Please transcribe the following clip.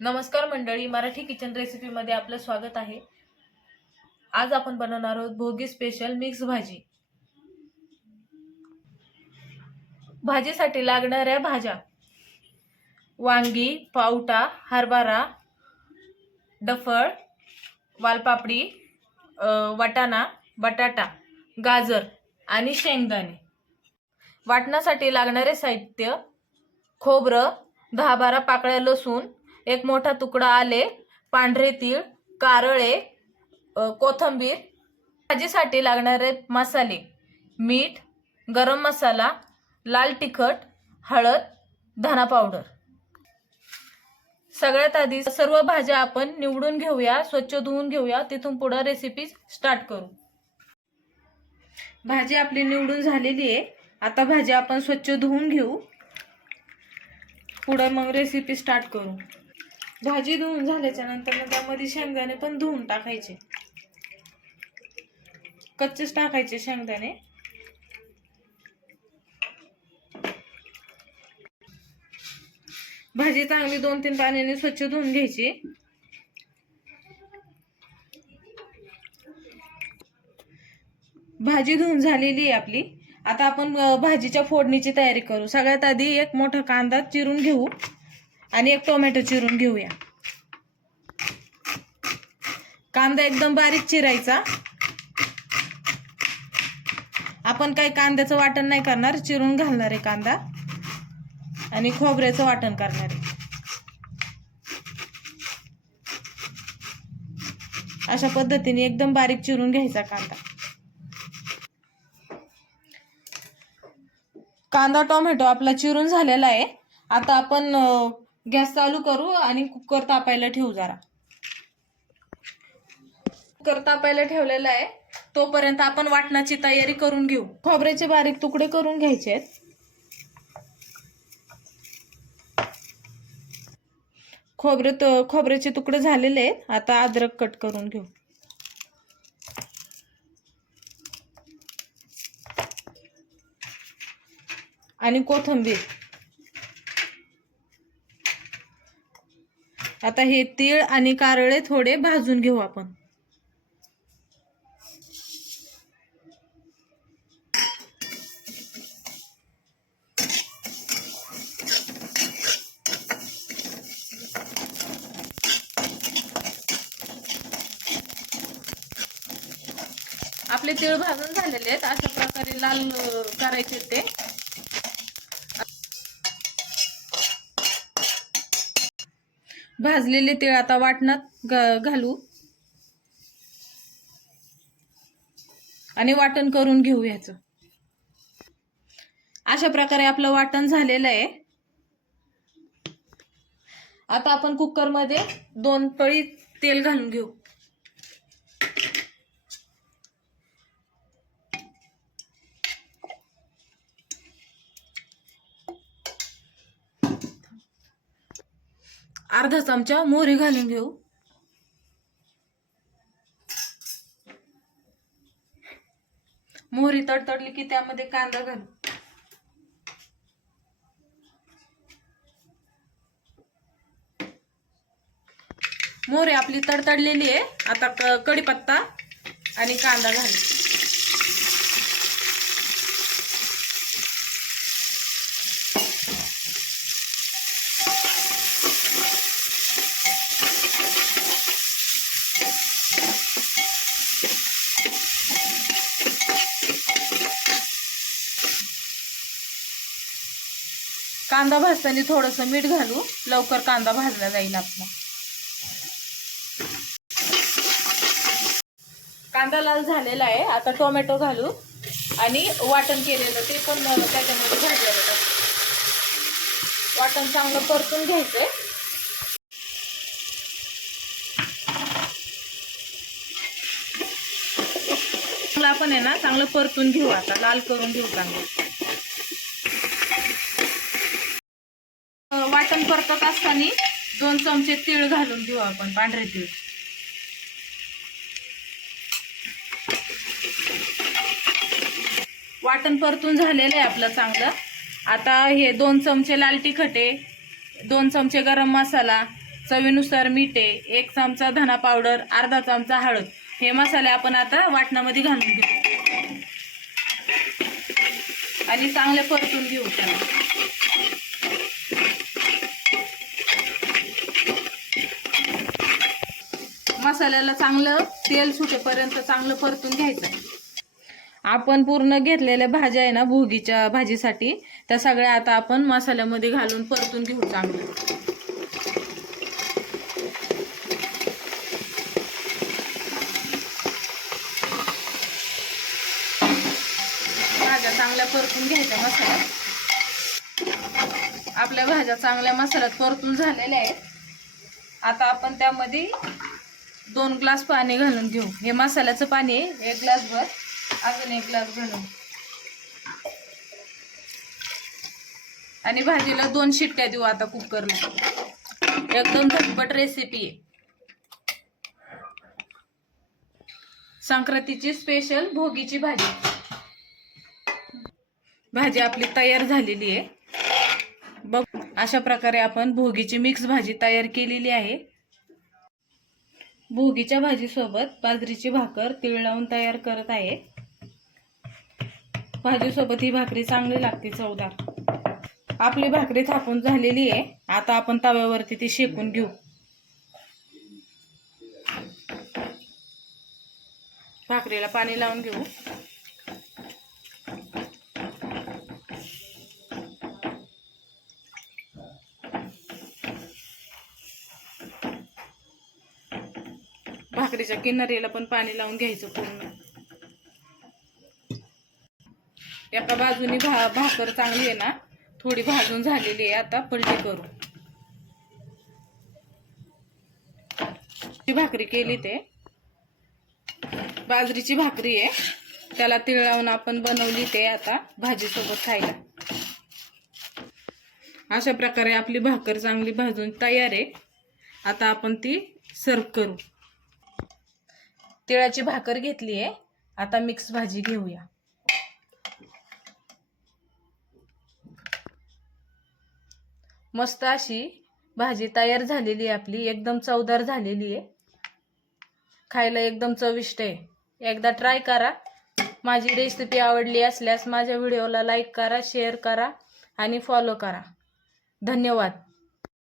नमस्कार मंडळी, Marathi kitchen recipe मध्ये आपलं स्वागत आहे। आज आपण बनवणार आहोत भोगी स्पेशल मिक्स भाजी। भाजीसाठी लागणाऱ्या भाज्या: वांगी, पावटा, हरभरा, डफळ, वालपापडी, वाटाणा, बटाटा, गाजर आणि शेंगदाणे। वाटण्यासाठी लागणारे साहित्य: खोबरं, 10-12 पाकळ्या लसूण, एक मोठा तुकडा आले, पांढरे तीळ, कारळे, कोथिंबीर। भाजीसाठी लागणारे मसाले: मीठ, गरम मसाला, लाल तिखट, हळद, धना पावडर। सगळ्यात आधी सर्व भाज्या आपण निवडून घेऊया, स्वच्छ धुवून घेऊया, तिथून पुढे रेसिपी स्टार्ट करू। भाजी आपली निवडून झालेली आहे। आता भाजी आपण स्वच्छ धुवून घेऊ, पुढे मग रेसिपी स्टार्ट करू। भाजी धुवून झाल्याच्या नंतर त्यामध्ये शेंगदाणे पण धुवून टाकायचे, कच्चेच टाकायचे शेंगदाणे। भाजी चांगली 2-3 पाण्याने स्वच्छ धुवून घ्यायची। भाजी धुवून झालेली आहे आपली। आता आपण भाजीच्या फोडणीची तयारी करू। सगळ्यात आधी एक मोठा कांदा चिरून घेऊ आणि एक टोमॅटो चिरून घेऊया। कांदा एकदम बारीक चिरायचा। आपण काही कांद्याचं वाटण नाही करणार, चिरून घालणार आहे कांदा आणि खोबऱ्याचं वाटण करणार आहे। अशा पद्धतीने एकदम बारीक चिरून घ्यायचा कांदा। कांदा टोमॅटो आपला चिरून झालेला आहे। आता आपण गॅस चालू करू आणि कुकर तापायला ठेवू। जरा कुकर तापायला ठेवलेला आहे, तोपर्यंत आपण वाटणाची तयारी करून घेऊ। खोबऱ्याचे बारीक तुकडे करून घ्यायचे आहेत। खोबऱ्याचे तुकडे झालेले आहेत। आता अद्रक कट करून घेऊ आणि कोथिंबीर। आता हे तीळ आणि कारळे थोडे भाजून घेऊ आपण। आपले तीळ भाजून झालेले आहेत। अशा प्रकारे लाल करायचे ते। भाजलेले तीळ आता वाटणात घालू आणि वाटण करून घेऊ याचं। अशा प्रकारे आपलं वाटण झालेलं आहे। आता आपण कुकर मध्ये 2 पळी तेल घालून घेऊ। अर्धा चमचा मोहरी घालून घेऊ। मोहरी तडतडली की त्यामध्ये कांदा घालू। मोहरी आपली तडतडलेली आहे। आता कढीपत्ता आणि कांदा घालू। कांदा भाजताना थोडंसं मीठ घालू, लवकर कांदा भाजला जाईल आपला। कांदा लाल झालेला आहे। आता टोमॅटो घालू आणि वाटण केलेलं ते पण त्याच्यामध्ये भाजायला। वाटण चांगलं परतून घ्यायचंय। आपण आहे ना चांगलं परतून घेऊ। आता लाल करून घेऊ चांगलं। वाटण परतत असताना 2 चमचे तीळ घालून घेऊ आपण, पांढरे तीळ। वाटण परतून झालेलं आहे आपलं चांगलं। आता हे 2 चमचे लाल तिखट आहे, 2 चमचे गरम मसाला, चवीनुसार मीठ आहे, 1 चमचा धना पावडर, अर्धा चमचा हळद. हे मसाले आपण आता वाटणामध्ये घालून घेऊ आणि चांगले परतून घेऊ त्याला. मसाल्याला चांगलं तेल सुटेपर्यंत चांगलं परतून घ्यायचं. आपण पूर्ण घेतलेल्या भाज्या आहे ना भोगीच्या भाजीसाठी, त्या सगळ्या आता आपण मसाल्यामध्ये घालून परतून घेऊ चांगलं. भाज्या चांगल्या परतून घ्यायच्या मसाल्यात. आपल्या भाज्या चांगल्या मसाल्यात परतून झालेल्या आहेत. आता आपण त्यामध्ये 2 ग्लास पाणी घालून घेऊ. हे मसाल्याचं पाणी आहे, 1 ग्लास भर, अजून 1 ग्लास घालून. आणि भाजीला 2 शिट्ट्या देऊ आता कुकरला. एकदम झटपट रेसिपी आहे. संक्रांतीची स्पेशल भोगीची भाजी. भाजी आपली तयार झालेली आहे बघ. अशा प्रकारे आपण भोगीची मिक्स भाजी तयार केलेली आहे. भोगीच्या भाजीसोबत बाजरीची भाकर तीळ लावून तयार करत आहे. भाजीसोबत ही भाकरी चांगली लागते, चवदार. आपली भाकरी थापून झालेली आहे. आता आपण तव्यावरती ती शेकून घेऊ. भाकरीला पाणी लावून घेऊ. भाकरीच्या किनारीला पण पाणी लावून घ्यायचं पूर्ण. एका बाजूनी भाकर चांगली आहे ना, थोडी भाजून झालेली आहे. आता पलटी करू. भाकरी केली ते बाजरीची भाकरी आहे, त्याला तीळ लावून आपण बनवली ते आता भाजीसोबत खायला. अशा प्रकारे आपली भाकर चांगली भाजून तयार आहे. आता आपण ती सर्व करू. तिळाची भाकर घेतली आहे. आता मिक्स भाजी घेऊया. मस्त अशी भाजी तयार झालेली आहे आपली. एकदम चवदार झालेली आहे. खायला एकदम चविष्ट आहे. एकदा ट्राय करा. माझी रेसिपी आवडली असल्यास माझ्या व्हिडिओला लाईक करा, शेअर करा आणि फॉलो करा. धन्यवाद.